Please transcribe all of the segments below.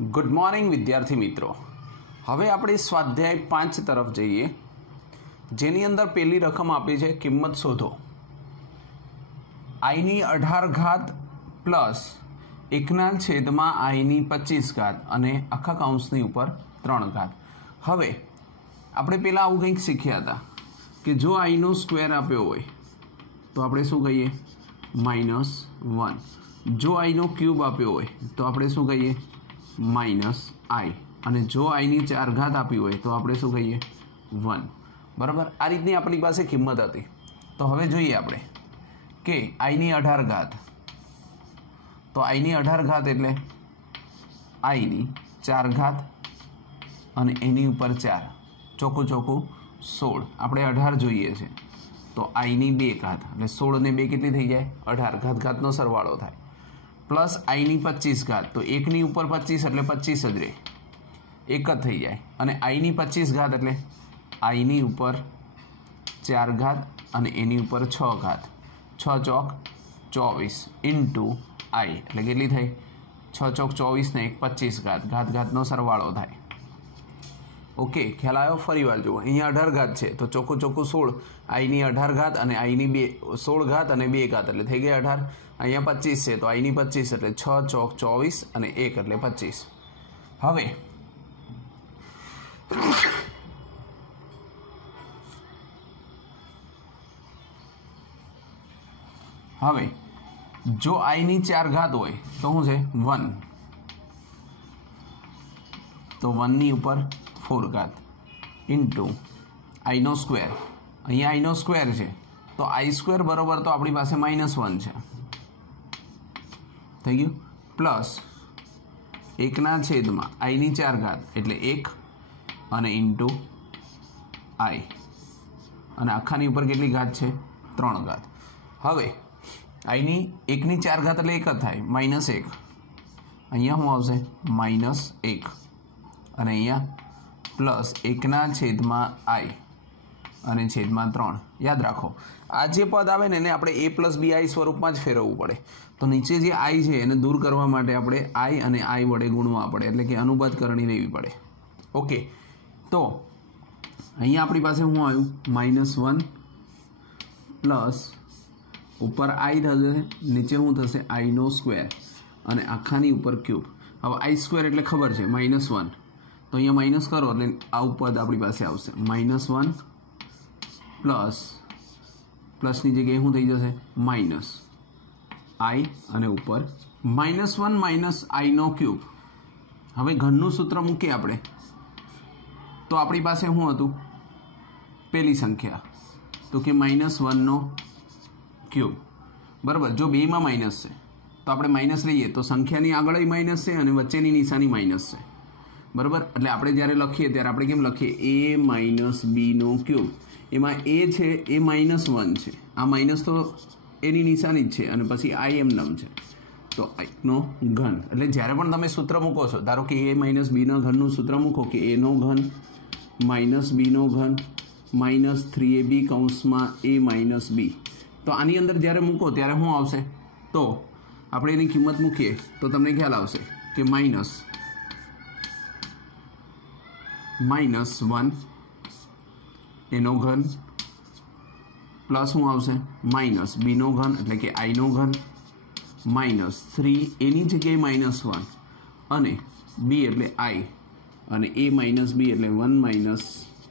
Good morning विद्यार्थी मित्रों। હવે આપણે સ્વાધ્યાય 5 તરફ જઈએ, જેની અંદર પહેલી રકમ આપી છે કિંમત શોધો। i ની 18 ઘાત પ્લસ 1 ના છેદમાં i ની 25 ઘાત અને આખા કૌંસની ઉપર 3 ઘાત। હવે આપણે પહેલા આવું કંઈક શીખ્યા હતા કે જો i નો સ્ક્વેર આપ્યો હોય તો આપણે શું કહીએ -1, જો i નો ક્યુબ આપ્યો હોય તો આપણે શું કહીએ -i, અને જો i ની 4 ઘાત આપી હોય તો આપણે શું કહીએ 1। બરાબર, આ રીતની આપણી પાસે કિંમત હતી। તો હવે જોઈએ આપણે કે i ની 18 ઘાત, તો i ની 18 ઘાત એટલે i ની 4 ઘાત અને એની ઉપર 4, ચોખ્ખું 16। આપણે 18 જોઈએ છે તો i ની 2 ઘાત એટલે 16 ને 2 કેટલી થઈ જાય 18, ઘાતનો સરવાળો થાય, પ્લસ i ની 25 ઘાત, તો 1 ની ઉપર 25 એટલે 25 જ રહે, 1 જ થઈ જાય, અને i ની 25 ઘાત એટલે i ની ઉપર 4 ઘાત અને એની ઉપર 6 ઘાત, 6 ચોક 24 ઇન્ટુ i એટલે કેટલી થઈ 6 ચોક 24 ને 1 25 ઘાતનો સરવાળો થાય। ઓકે, ખ્યાલ આવ્યો? ફરી વાર જુઓ, અહીંયા 18 ઘાત છે તો ચોખ્ખું 16, i ની 18 ઘાત અને i ની 16 ઘાત અને 2 ઘાત એટલે થઈ ગયા 18। અહીંયા 25 છે તો i ની 25 એટલે 6 ચોક 24 અને 1 એટલે 25। હવે જો i ની 4 ઘાત હોય તો શું છે 1, તો 1 ની ઉપર 4 ઘાત ઇન્ટુ i નો સ્ક્વેર, અહીંયા i નો સ્ક્વેર છે તો i સ્ક્વેર બરોબર તો આપણી પાસે -1 છે, થઈ ગયું, પ્લસ 1 ના છેદમાં i ની 4 ઘાત એટલે 1 અને ઇન્ટુ i, અને આખાની ઉપર કેટલી ઘાત છે 3 ઘાત। હવે i ની 1 ની 4 ઘાત એટલે 1 જ થાય, -1, અહીંયા શું આવશે -1 અને અહીંયા પ્લસ 1 ના છેદમાં i અને છેદમાં 3। યાદ રાખો, આ જે પદ આવે ને એને આપણે a + bi સ્વરૂપમાં જ ફેરવવું પડે, તો નીચે જે i છે એને દૂર કરવા માટે આપણે i અને i વડે ગુણવા પડે, એટલે કે અનુપાત કરણી લેવી પડે। ઓકે, તો અહીંયા આપણી પાસે શું આવ્યું -1 પ્લસ ઉપર i થશે, નીચે શું થશે i નો સ્ક્વેર અને આખાની ઉપર ક્યુબ। હવે i સ્ક્વેર એટલે ખબર છે -1, તો અહીંયા માઇનસ કરો એટલે આવું પદ આપણી પાસે આવશે -1 પ્લસની જગ્યાએ શું થઈ જશે -i અને ઉપર -1 - i નો ક્યુબ। હવે ઘનનું સૂત્ર મૂકીએ આપણે તો આપણી પાસે શું હતું પહેલી સંખ્યા, તો કે -1 નો ક્યુબ। બરાબર, જો બેમાં માઇનસ છે તો આપણે માઇનસ લઈએ તો સંખ્યાની આગળ માઇનસ છે અને વચ્ચેની નિશાની માઇનસ છે। બરાબર, એટલે આપણે જ્યારે લખીએ ત્યારે આપણે કેમ લખીએ a - b નો ક્યુબ, એમાં a છે એ -1 છે, આ માઇનસ તો એની નિશાની જ છે, અને પછી i એમ છે તો i નો ઘન। એટલે જ્યારે પણ તમે સૂત્ર મૂકો છો, ધારો કે a - b ના ઘનનું સૂત્ર મૂકો કે a નો ઘન - b નો ઘન -3ab કૌંસમાં a - b, તો આની અંદર જ્યારે મૂકો ત્યારે શું આવશે, તો આપણે એની કિંમત મૂકીએ તો તમને ખ્યાલ આવશે કે -1 એનો ઘન પ્લસ શું આવશે -b નો ઘન એટલે કે i નો ઘન -3 એની જગ્યાએ -1 અને b એટલે i અને a - b એટલે 1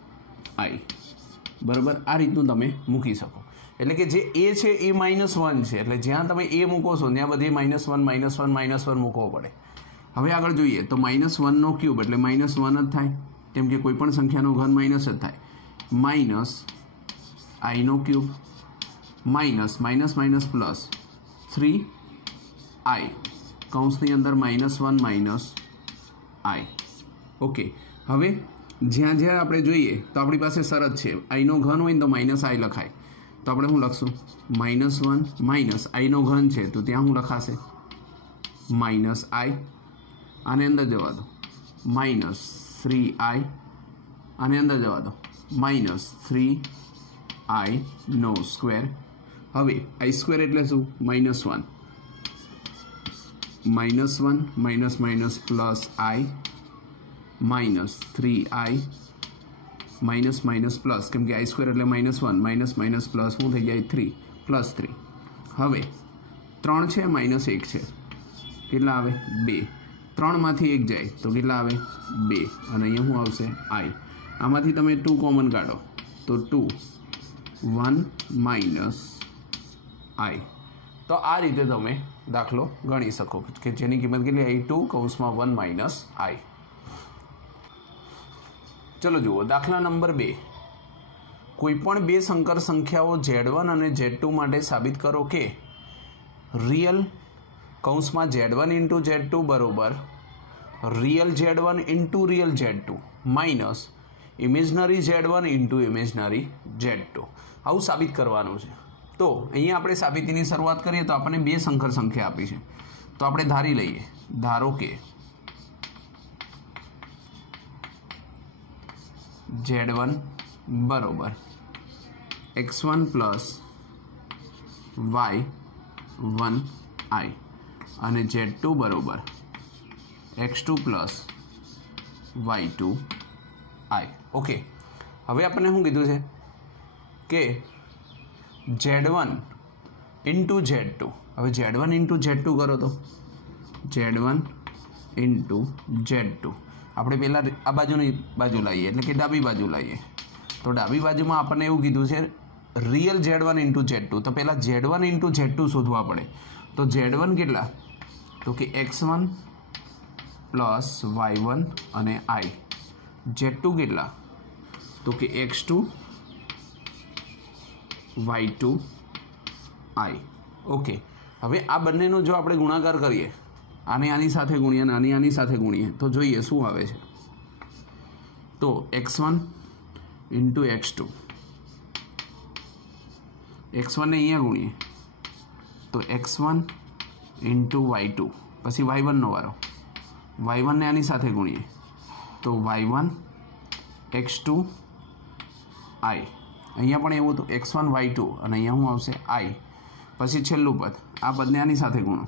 - i। બરાબર, આ રીતનું તમે મૂકી શકો, એટલે કે જે a છે એ -1 છે, એટલે જ્યાં તમે a મૂકો છો ત્યાં બધે -1 મૂકવો પડે। હવે આગળ જોઈએ તો -1 નો ક્યુબ એટલે -1 જ થાય, કેમ કે કોઈ પણ સંખ્યાનો ઘન માઇનસ જ થાય, -i no cube plus 3i કૌંસની અંદર -1 - i। ઓકે, હવે જ્યાં જ્યાં આપણે જોઈએ તો આપણી પાસે શરત છે, i નો ઘન હોય ને તો -i લખાય, તો આપણે શું લખશું -1 - i નો ઘન છે તો ત્યાં શું લખાશે -i, આને અંદર જવા દો -3i, આને અંદર જવા દો -3i નો સ્ક્વેર। હવે i સ્ક્વેર એટલે શું -1, -1 minus minus plus i minus 3i minus minus plus, કેમ કે i² એટલે -1 માઇનસ માઇનસ પ્લસ શું થઈ જાય 3 પ્લસ 3. હવે 3 છે -1 છે, કેટલા આવે 2. 3માંથી 1 જાય તો કેટલા આવે 2, અને અહીંયા શું આવશે i. આમાંથી તમે 2 કોમન કાઢો તો 2 1 માઇનસ i. તો આ રીતે તમે દાખલો ગણી શકો કે જેની કિંમત કેટલી આવી 2 કૌંસમાં 1 માઇનસ i. ચલો જુઓ દાખલા નંબર 2. કોઈપણ બે સંકર સંખ્યાઓ Z1 અને Z2 માટે સાબિત કરો કે રિયલ કૌંસમાં Z1 ઇન્ટુ Z2 બરોબર real Z1 into real Z2 minus imaginary Z1 into imaginary Z2. આવું સાબિત કરવાનું છે. તો અહીંયા આપણે સાબિતીની શરૂઆત કરીએ તો આપણને બે સંકર સંખ્યા આપી છે, તો આપણે ધારી લઈએ. ધારો કે Z1 બરોબર x1 પ્લસ y1i અને Z2 બરોબર x2 પ્લસ y2i. ઓકે, હવે આપણને શું કીધું છે કે Z1 ઇન્ટુ Z2. હવે Z1 ઇન્ટુ Z2 કરો તો Z1 ઇન્ટુ Z2 આપણે પહેલાં આ બાજુની બાજુ લાવીએ એટલે કે ડાબી બાજુ લાવીએ. તો ડાબી બાજુમાં આપણને એવું કીધું છે રિયલ Z1 ઇન્ટુ Z2. તો પહેલાં Z1 ઇન્ટુ Z2 શોધવા પડે. તો Z1 કેટલા, તો કે x1 પ્લસ y1 અને i. Z2 કેટલા, તો કે x2 y2 i. ઓકે, હવે આ બંનેનો જો આપણે ગુણાકાર કરીએ, આને આની સાથે ગુણીએ અને આની આની સાથે ગુણીએ તો જોઈએ શું આવે છે. તો x1 ઇન્ટુ x2, x1 ને અહીંયા ગુણીએ તો x1 ઇન્ટુ y2, પછી y1 નો વારો, y1 ને આની સાથે ગુણીએ તો y1 x2 i. અહીંયા પણ એવું તો x1 y2 અને અહીંયા શું આવશે i. પછી છેલ્લું પદ, આ પદને આની સાથે ગુણો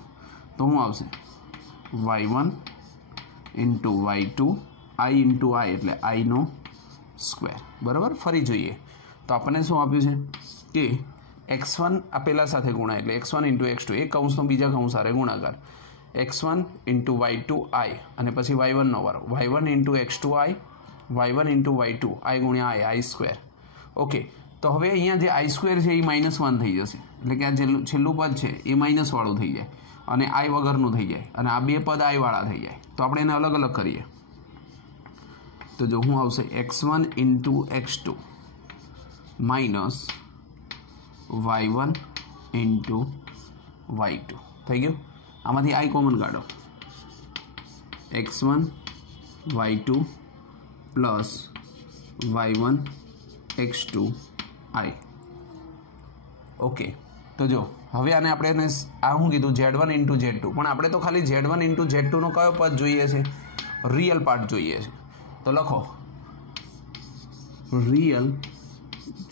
તો શું આવશે y1 into y2 i into i એટલે i નો સ્ક્વેર. બરાબર, ફરી જોઈએ તો આપણને શું આપ્યું છે કે x1 આ પહેલાં સાથે ગુણાય એટલે x1 ઇન્ટુ x2, એક કૌંસનો બીજા કૌંસ સાથે ગુણાકાર, x1 ઇન્ટુ y2 i અને પછી y1 નો વારો, y1 into x2 i, y1 into y2 i ગુણ્યા i સ્ક્વેર. ઓકે, તો હવે અહીંયા જે i સ્ક્વેર છે એ -1 થઈ જશે એટલે કે આ છેલ્લું પદ છે એ માઇનસવાળું થઈ જાય અને i વગરનું થઈ જાય અને આ બે પદ i વાળા થઈ જાય. તો આપણે એને અલગ અલગ કરીએ તો જો શું આવશે x1 into x2 minus y1 into y2 થઈ ગયું. આમાંથી i કોમન કાઢો, x1 y2 plus y1 x2 i. Okay, તો જો હવે આને આપણે આ શું કીધું Z1 ઇન્ટુ Z2, પણ આપણે તો ખાલી Z1 ઇન્ટુ Z2 નો કયો પદ જોઈએ છે, રિયલ પાર્ટ જોઈએ છે. તો લખો real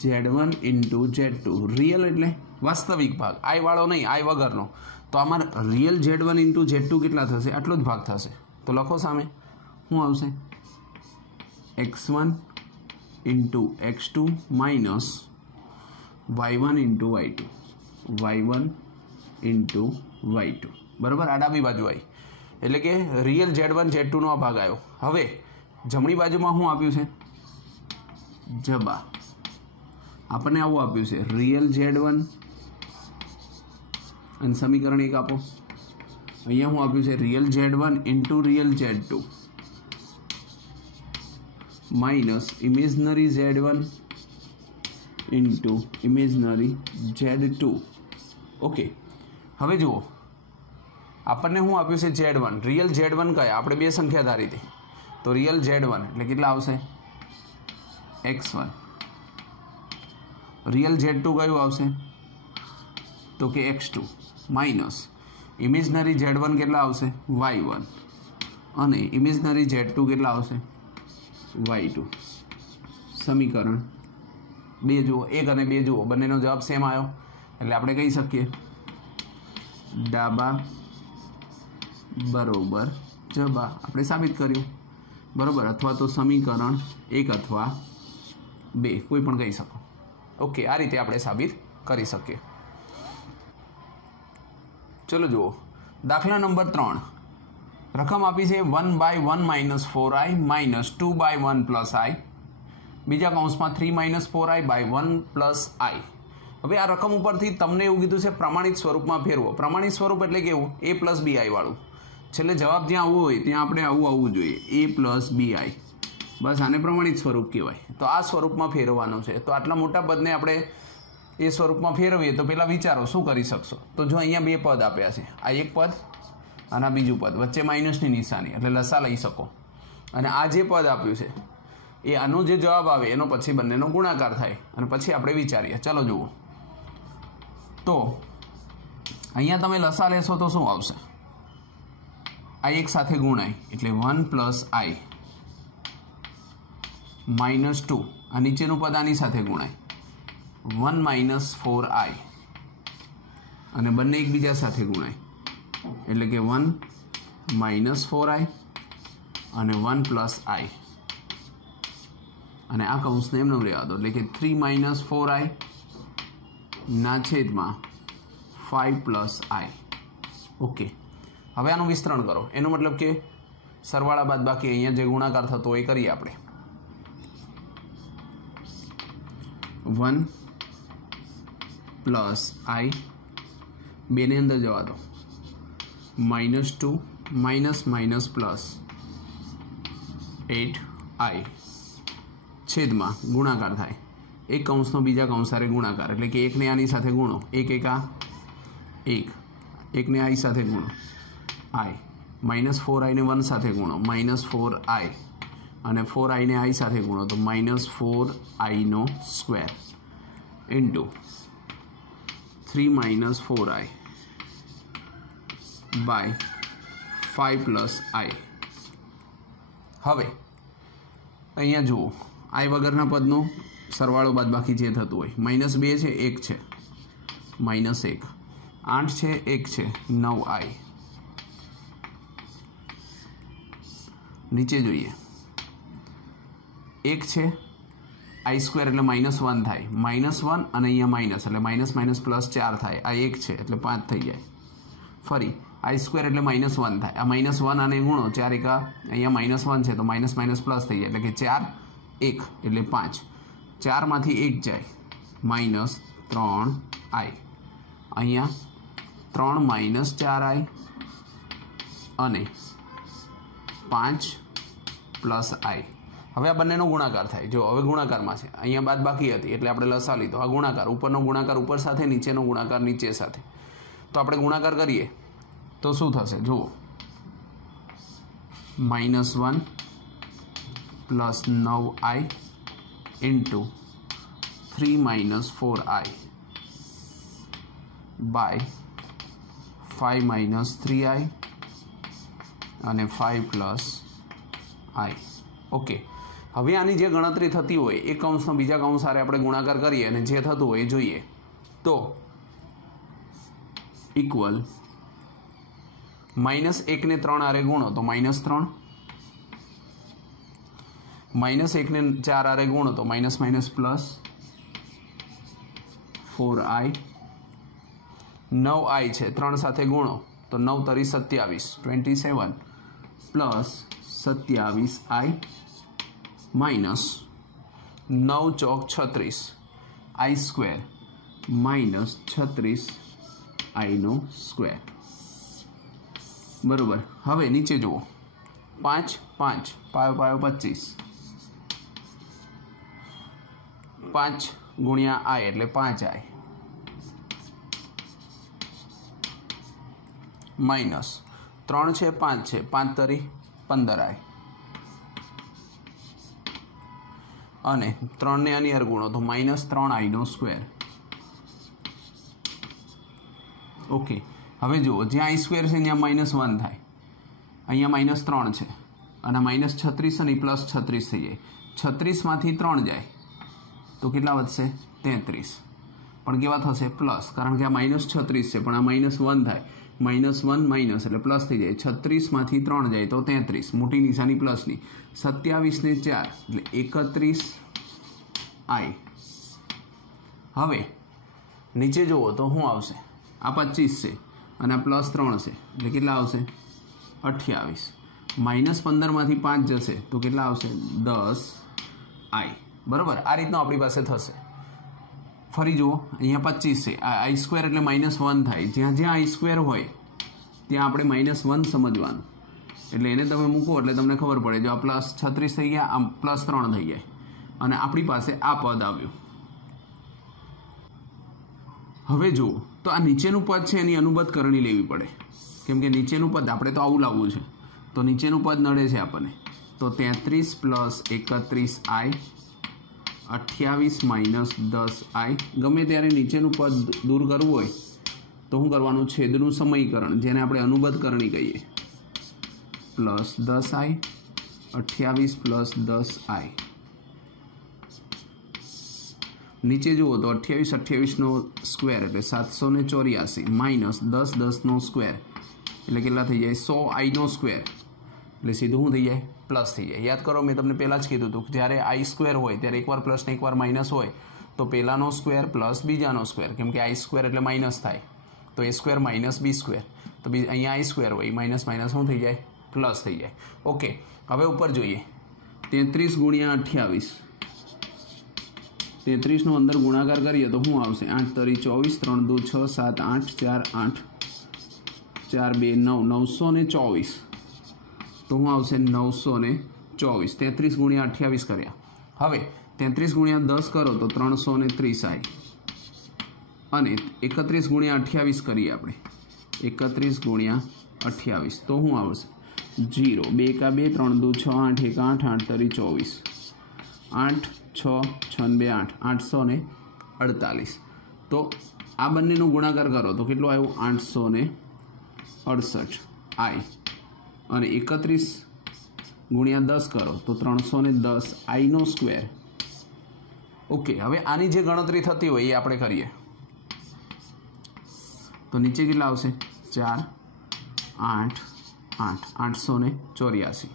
Z1 into Z2. Real એટલે વાસ્તવિક ભાગ, i વાળો નહીં, i વગરનો. તો આમાં રિયલ Z1 ઇન્ટુ Z2 કેટલા થશે, આટલો જ ભાગ થશે. તો લખો સામે શું આવશે x1 into x2 minus y1 into y2, y1 into y2. બરાબર, આ ડાબી બાજુ આવી એટલે કે રિયલ Z1 Z2 નો આ ભાગ આવ્યો. હવે જમણી બાજુમાં શું આપ્યું છે, જબા આપણને આવું આપ્યું છે રિયલ Z1 અને સમીકરણ 1 આપો. અહીંયા શું આપ્યું છે real Z1 into real Z2 minus imaginary Z1 into imaginary Z2. Okay, હવે જુઓ આપણને શું આપ્યું છે Z1, રિયલ Z1 કયા, આપણે બે સંખ્યા ધારી હતી તો રિયલ Z1 એટલે કેટલા આવશે x1, રિયલ Z2 કયું આવશે તો કે x2 માઇનસ ઇમેજનરી Z1 કેટલા આવશે y1 અને ઇમેજનરી Z2 કેટલા આવશે y2. સમીકરણ 2 જુઓ, 1 અને 2 જુઓ, બંનેનો જવાબ સેમ આવ્યો એટલે આપણે કહી શકીએ ડાબા બરોબર જવાબ આપણે સાબિત કર્યું બરોબર અથવા તો સમીકરણ 1 અથવા 2 કોઈ પણ કહી શકો ઓકે આ રીતે આપણે સાબિત કરી શકીએ ચલો જુઓ દાખલા નંબર 3 રકમ આપી છે 1/1 - 4i - 2/1 + i બીજા કૌંસમાં 3 - 4i/1 + i હવે આ રકમ ઉપરથી તમને એવું કીધું છે પ્રમાણિત સ્વરૂપમાં ફેરવો પ્રમાણિત સ્વરૂપ એટલે કેવું a + bi વાળું છેલ્લે જવાબ જ્યાં આવવો હોય ત્યાં આપણે આવવું જોઈએ a + bi બસ આને પ્રમાણિત સ્વરૂપ કહેવાય તો આ સ્વરૂપમાં ફેરવવાનું છે તો આટલા મોટા પદને આપણે એ સ્વરૂપમાં ફેરવીએ તો પહેલાં વિચારો શું કરી શકશો તો જો અહીંયા 2 પદ આપ્યા છે આ એક પદ અને આ બીજું પદ વચ્ચે માઇનસની નિશાની એટલે લસા લઈ શકો અને આ જે પદ આપ્યું છે એ આનો જે જવાબ આવે એનો પછી બંનેનો ગુણાકાર થાય અને પછી આપણે વિચારીએ ચલો જુઓ તો અહીંયા તમે લસા લેશો તો શું આવશે આ એક સાથે ગુણાય એટલે 1 + i - 2 આ નીચેનું પદ આની સાથે ગુણાય 1 - 4i અને બંને એકબીજા સાથે ગુણાય એટલે કે 1 - 4i અને 1 + i અને આ કૌંસને એમને રહેવા દો એટલે કે 3 - 4i ના છેદમાં 5 + i ઓકે હવે આનું વિસ્તરણ કરો એનો મતલબ કે સરવાળા બાદ બાકી અહીંયા જે ગુણાકાર થતો હોય એ કરીએ આપણે 1 + i 2 ની અંદર જવા દો -2 - +8i છેદમાં ગુણાકાર થાય એક કૌંસનો બીજા કૌંસ સાથે ગુણાકાર એટલે કે એકને આની સાથે ગુણો 1 × 1 એકને i સાથે ગુણો i -4i ને 1 સાથે ગુણો -4i અને 4i ને i સાથે ગુણો તો -4i² into 3 - 4i by 5 + i હવે અહીંયા જુઓ i વગરના પદનો સરવાળો બાદ બાકી જે થતું હોય -2 છે 1 છે -1 8 છે 1 છે 9i નીચે જોઈએ 1 છે i² એટલે -1 થાય -1 અને અહીંયા માઇનસ એટલે માઇનસ +4 થાય આ 1 છે એટલે 5 થઈ જાય ફરી i² એટલે -1 થાય આ -1 આને ગુણો 4 × અહીંયા -1 છે તો માઇનસ પ્લસ થઈ જાય એટલે કે 4 1 એટલે 5 4 માંથી 1 જાય -3i અહીંયા 3 - 4i અને 5 + i હવે આ બંનેનો ગુણાકાર થાય જો હવે ગુણાકારમાં છે અહીંયા બાદ બાકી હતી એટલે આપણે લસા લીધો આ ગુણાકાર ઉપરનો ગુણાકાર ઉપર સાથે નીચેનો ગુણાકાર નીચે સાથે તો આપણે ગુણાકાર કરીએ તો શું થશે જુઓ -1 + 9i into 3 - 4i by 5 - 3i અને 5 + i ઓકે હવે આની જે ગણતરી થતી હોય એક કૌંસનો બીજા કૌંસ સાથે આપણે ગુણાકાર કરીએ અને જે થતું હોય એ જોઈએ તો ઇક્વલ -1 ને 3 આરે ગુણો તો -3 -1 ને 4 આરે ગુણો તો +4i 9i છે 3 સાથે ગુણો તો 9 × 3 = 27 plus 27i minus 9 × 4 = 36 i² minus 36i² બરોબર હવે નીચે જુઓ 5 5 5 25 5 × i એટલે 5i માઇનસ 3 છે 5 છે 5 તરી 15i અને 3 ને આની હારે ગુણો તો -3i². ઓકે હવે જુઓ જ્યાં i² છે ત્યાં -1 થાય અહીંયા -3 છે અને -36 અને +36 થઈ જાય 36 માંથી 3 જાય તો કેટલા વધશે 33 પણ કેવા થશે પ્લસ કારણ કે આ -36 છે પણ આ -1 થાય -1 માઇનસ એટલે પ્લસ થઈ જાય 36માંથી 3 જાય તો 33 મોટી નિશાની પ્લસની 27 ને 4 એટલે 31 i હવે નીચે જુઓ તો શું આવશે આ 25 છે અને આ +3 છે એટલે કેટલા આવશે 28 -15માંથી 5 જશે તો કેટલા આવશે 10 i બરાબર આ રીતનો આપણી પાસે થશે ફરી જુઓ અહીંયા 25 છે આ i સ્ક્વેર એટલે -1 થાય જ્યાં જ્યાં i સ્ક્વેર હોય ત્યાં આપણે -1 સમજવાનું એટલે એને તમે મૂકો એટલે તમને ખબર પડે જો આ +36 થઈ ગયા આમ +3 થઈ જાય અને આપણી પાસે આ પદ આવ્યું હવે જુઓ તો આ નીચેનું પદ છે એની અનુબદ્ધ કરણી લેવી પડે કેમ કે નીચેનું પદ આપણે તો આવું લાવવું છે તો નીચેનું પદ નડે છે આપણને તો 33 + 31i 28 - 10i ગમે ત્યારે નીચેનું પદ દૂર કરવું હોય તો શું કરવાનું છેદનું સમયકરણ જેને આપણે અનુબદ્ધ કરણી કહીએ +10i 28 + 10i નીચે જુઓ તો 28 નો સ્ક્વેર એટલે 784 માઇનસ 10 નો સ્ક્વેર એટલે કેટલા થઈ જાય 100i નો સ્ક્વેર એટલે સીધું શું થઈ જાય પ્લસ થઈ જાય યાદ કરો મેં તમને પહેલાં જ કીધું હતું જ્યારે i સ્ક્વેર હોય ત્યારે એકવાર પ્લસ ને એકવાર માઇનસ હોય તો પહેલાનો સ્ક્વેર પ્લસ બીજાનો સ્ક્વેર કેમ કે i સ્ક્વેર એટલે માઇનસ થાય તો a square minus b square તો અહીંયા i સ્ક્વેર હોય માઇનસ માઇનસ શું થઈ જાય પ્લસ થઈ જાય ઓકે હવે ઉપર જોઈએ 33 × 28 33 નો અંદર ગુણાકાર કરીએ તો શું આવશે 8 તરી 24 3 2 6 7 8 4 8 4 2 9 924 તો શું આવશે 924 33 × 28 કર્યા હવે 33 × 10 કરો તો 330i અને 31 × 28 કરીએ આપણે 31 × 28 તો શું આવશે 0 2 કા 2 3 2 6 8 1 8 8 તરી 24 8 6 6 2 8 848 તો આ બંનેનો ગુણાકાર કરો તો કેટલો આવ્યો 868 i અને 31 × 10 કરો તો 310 i નો સ્ક્વેર ઓકે હવે આની જે ગણતરી થતી હોય એ આપણે કરીએ તો નીચે કેટલા આવશે 4 8 8 884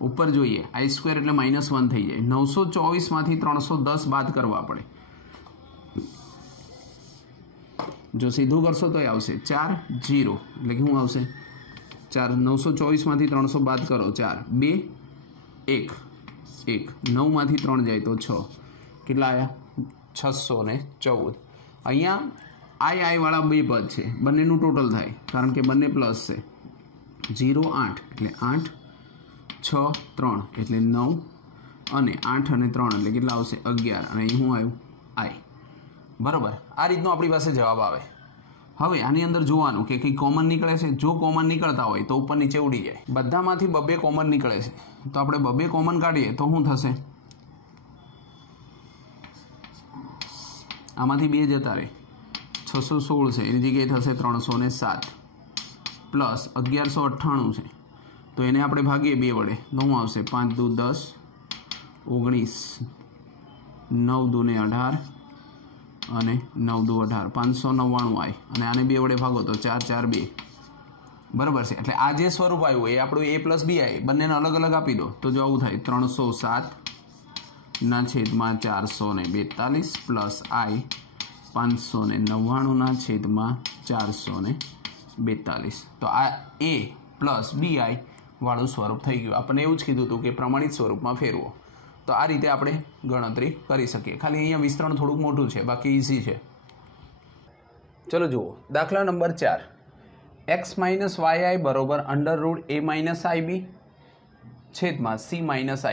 ઉપર જોઈએ i સ્ક્વેર એટલે -1 થઈ જાય 924 માંથી 310 બાદ કરવા પડે જો સીધું કરશો તો એ આવશે 4 0 એટલે કે શું આવશે 4 924 માંથી 300 બાદ કરો 4 2 1 1 9 માંથી 3 જાય તો 6 કેટલા આવ્યા 614 અહીંયા i વાળા બે પદ છે બંનેનું ટોટલ થાય કારણ કે બંને પ્લસ છે 0 8 એટલે 8 6 3 એટલે 9 અને 8 અને 3 એટલે કેટલા આવશે 11 અને અહીં શું આવ્યું i બરાબર આ રીતનો આપણી પાસે જવાબ આવે હવે આની અંદર જોવાનું કે કંઈ કોમન નીકળે છે જો કોમન નીકળતા હોય તો ઉપર નીચે ઉડી જાય બધામાંથી બબે કોમન નીકળે છે તો આપણે બબે કોમન કાઢીએ તો શું થશે આમાંથી 2 જતા રહે 616 છે એની જગ્યાએ થશે 307 પ્લસ 1198 છે તો એને આપણે ભાગીએ 2 વડે તો શું આવશે 5 દુ 10 19 9 દુ ને 18 અને 9 દુ 18 599 i અને આને 2 વડે ભાગો તો 4 4 2 બરાબર છે એટલે આ જે સ્વરૂપ આવ્યું એ આપણું a + bi બંનેને અલગ અલગ આપી દો તો જો આવું થાય 307 ના છેદમાં 442 પ્લસ i 599 ના છેદમાં 442 તો આ a + bi વાળું સ્વરૂપ થઈ ગયું આપણને એવું જ કીધું હતું કે પ્રમાણિત સ્વરૂપમાં ફેરવો તો આ રીતે આપણે ગણતરી કરી શકીએ ખાલી અહીંયા વિસ્તરણ થોડુંક મોટું છે બાકી ઇઝી છે ચલો જુઓ દાખલા number 4 x - yi √a - ib છેદમાં c -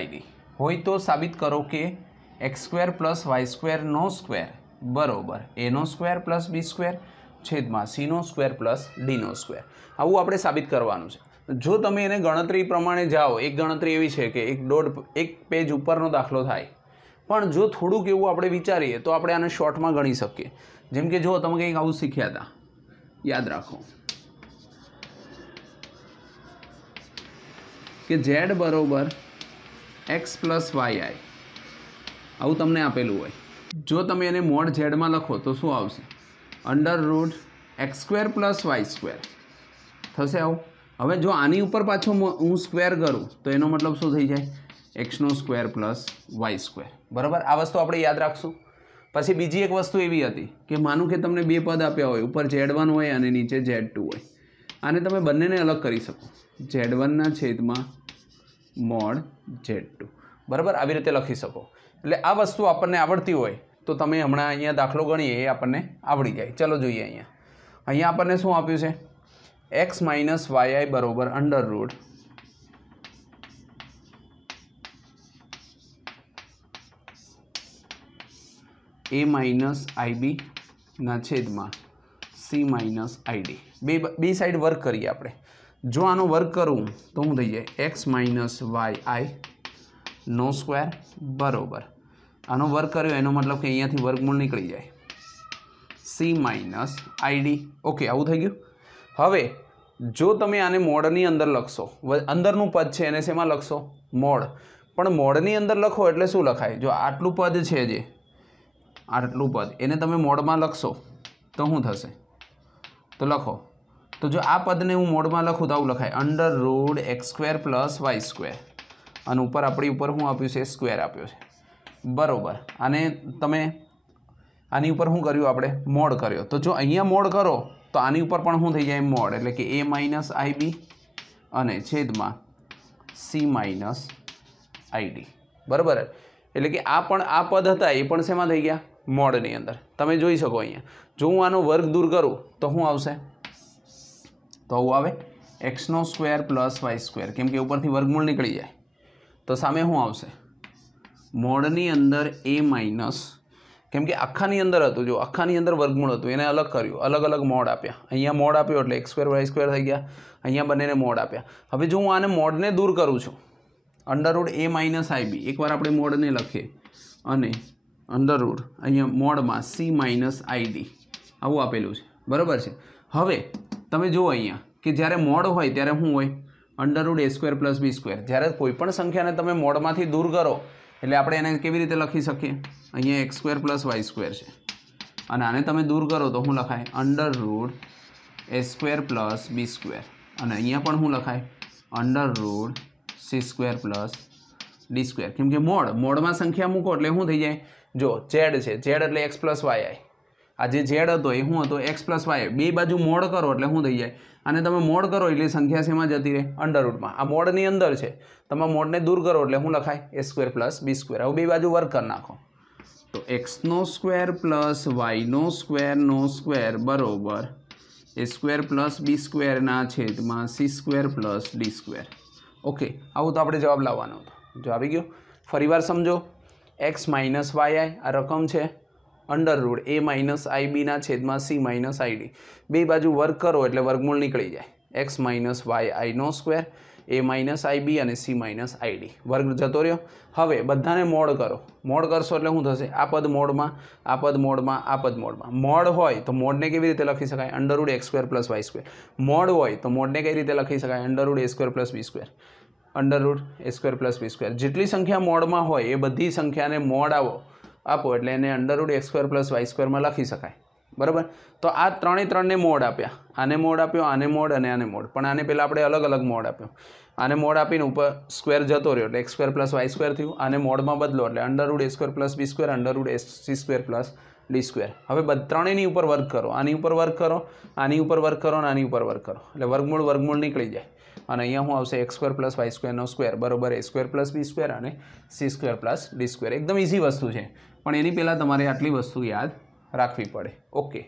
id હોય તો સાબિત કરો કે x² + y² નો સ્ક્વેર બરોબર a² + b² છેદમાં c² + d² આવું આપણે સાબિત કરવાનું છે જો તમે એને ગણતરી પ્રમાણે જાઓ એક ગણતરી એવી છે કે એક પેજ ઉપરનો દાખલો થાય પણ જો થોડુંક એવું આપણે વિચારીએ તો આપણે આને શોર્ટમાં ગણી શકીએ જેમ કે જો તમે કંઈક આવું શીખ્યા હતા યાદ રાખો કે z બરોબર x + yi આવું તમને આપેલું હોય જો તમે એને મોડ z માં લખો તો શું આવશે √x² + y² થશે આવું. હવે જો આની ઉપર પાછો હું સ્ક્વેર કરું તો એનો મતલબ શું થઈ જાય? એક્સનો સ્ક્વેર પ્લસ વાય સ્ક્વેર. બરાબર, આ વસ્તુ આપણે યાદ રાખશું. પછી બીજી એક વસ્તુ એવી હતી કે માનું કે તમને બે પદ આપ્યા હોય, ઉપર Z1 હોય અને નીચે Z2 હોય. આને તમે બંનેને અલગ કરી શકો, Z1 છેદમાં મોડ Z2. બરાબર, આવી રીતે લખી શકો. એટલે આ વસ્તુ આપણને આવડતી હોય તો તમે હમણાં અહીંયા દાખલો ગણીએ એ આપણને આવડી જાય. ચલો જોઈએ. અહીંયા આપણને શું આપ્યું છે? x માઇનસ વાય બરોબર under root a minus IB ના છેદમાં c માઇનસ આઈડી. બે સાઈડ વર્ક કરીએ આપણે. જો આનો વર્ક કરું તો શું થઈ જાય? x minus why I no square બરોબર આનો વર્ક કર્યો એનો મતલબ કે અહીંયાથી વર્ગમૂળ નીકળી જાય, c માઇનસ આઈડી. ઓકે, આવું થઈ ગયું. હવે જો તમે આને મોડની અંદર લખશો, અંદરનું પદ છે એને શેમાં લખશો? મોડ. પણ મોડની અંદર લખો એટલે શું લખાય? જો આટલું પદ છે, જે આટલું પદ એને તમે મોડમાં લખશો તો શું થશે? તો લખો. તો જો આ પદને હું મોડમાં લખું તો આવું લખાય, under root x square plus y square. અને ઉપર આપણી ઉપર શું આપ્યું છે? સ્ક્વેર આપ્યો છે. બરાબર, આને તમે આની ઉપર શું કર્યું? આપણે મોડ કર્યો. તો જો અહીંયા મોડ કરો તો આની ઉપર પણ શું થઈ જાય? મોડ. એટલે કે a માઇનસ આઈબી અને છેદમાં c માઇનસ આઈડી. બરાબર, એટલે કે આ પણ આ પદ હતા એ પણ શેમાં થઈ ગયા? મોડની અંદર. તમે જોઈ શકો અહીંયા. જો હું આનો વર્ગ દૂર કરું તો શું આવશે? તો આવું આવે, એક્સનો સ્ક્વેર પ્લસ વાય સ્ક્વેર. કેમ કે ઉપરથી વર્ગમૂળ નીકળી જાય તો સામે શું આવશે? મોડની અંદર a માઇનસ, કેમ કે આખાની અંદર હતું, જો આખાની અંદર વર્ગમૂળ હતું એને અલગ કર્યું, અલગ અલગ મોડ આપ્યા. અહીંયા મોડ આપ્યો એટલે એક્સ સ્ક્વેર વાય સ્ક્વેર થઈ ગયા. અહીંયા બંનેને મોડ આપ્યા. હવે જો હું આને મોડને દૂર કરું છું, under root a minus IB, એકવાર આપણે મોડને લખીએ, અને અંડર રૂટ અહીંયા મોડમાં c માઇનસ આઈડી આવું આપેલું છે. બરાબર છે. હવે તમે જુઓ અહીંયા કે જ્યારે મોડ હોય ત્યારે શું હોય? Under root a square plus b square. જ્યારે કોઈ પણ સંખ્યાને તમે મોડમાંથી દૂર કરો એટલે આપણે એને કેવી રીતે લખી શકીએ? અહીંયા x square plus y square છે અને આને તમે દૂર કરો તો શું લખાય? Under root a square plus b square. અને અહીંયા પણ શું લખાય? Under root c square plus d square. કેમ કે મોડમાં સંખ્યા મૂકો એટલે શું થઈ જાય? જો z છે, z એટલે એક્સ પ્લસ વાય આઈ. આ જે z હતો એ શું હતો? X plus y. બે બાજુ મોડ કરો એટલે શું થઈ જાય? અને તમે મોડ કરો એટલે સંખ્યા શેમાં જતી રહે? અંડર રૂટમાં. આ મોડની અંદર છે, તમે મોડને દૂર કરો એટલે શું લખાય? એ સ્ક્વેર પ્લસ બી સ્ક્વેર. હવે બે બાજુ વર્ક કરી નાખો તો એક્સનો સ્ક્વેર પ્લસ વાયનો સ્ક્વેરનો સ્ક્વેર બરોબર એ સ્ક્વેર પ્લસ બી સ્ક્વેરના છેદમાં C square plus d square. Okay, આવું તો આપણે જવાબ લાવવાનો હતો. જો આવી ગયો. ફરીવાર સમજો, એક્સ માઇનસ વાય આઈ આ રકમ છે, અંડર રૂટ a માઇનસ આઈબીના છેદમાં c માઇનસ આઈડી. બે બાજુ વર્ક કરો એટલે વર્ગમૂળ નીકળી જાય. એક્સ માઇનસ વાય આઈનો સ્ક્વેર, a માઇનસ આઈબી અને c માઇનસ આઈડી. વર્ગ જતો રહ્યો. હવે બધાને મોડ કરો. મોડ કરશો એટલે શું થશે? આ પદ મોડમાં, આ પદ મોડમાં, આ પદ મોડમાં. મોડ હોય તો મોડને કેવી રીતે લખી શકાય? Under root x square plus y square. Mod હોય તો મોડને કઈ રીતે લખી શકાય? Under root a square plus b square. Under root a square plus b square. જેટલી સંખ્યા મોડમાં હોય એ બધી સંખ્યાને મોડ આપો એટલે એને under root x square plus y સ્ક્વેરમાં લખી શકાય. બરાબર, તો આ ત્રણને મોડ આપ્યા. આને મોડ આપ્યો, આને મોડ અને આને મોડ. પણ આને પહેલાં આપણે અલગ અલગ મોડ આપ્યો. આને મોડ આપીને ઉપર સ્ક્વેર જતો રહ્યો એટલે x square plus y square થયું. આને મોડમાં બદલો એટલે under root a square plus b square, under root c square plus d square. હવે ત્રણેયની ઉપર વર્ક કરો. આની ઉપર વર્ક કરો, આની ઉપર વર્ક કરો અને આની ઉપર વર્ક કરો એટલે વર્ગમૂળ નીકળી જાય. અને અહીંયા શું આવશે? એક્સ સ્ક્વેર પ્લસ વાય સ્ક્વેરનો સ્ક્વેર બરોબર a square plus b square અને c square plus d square. એકદમ ઇઝી વસ્તુ છે, પણ એની પહેલાં તમારે આટલી વસ્તુ યાદ રાખવી પડે. ઓકે.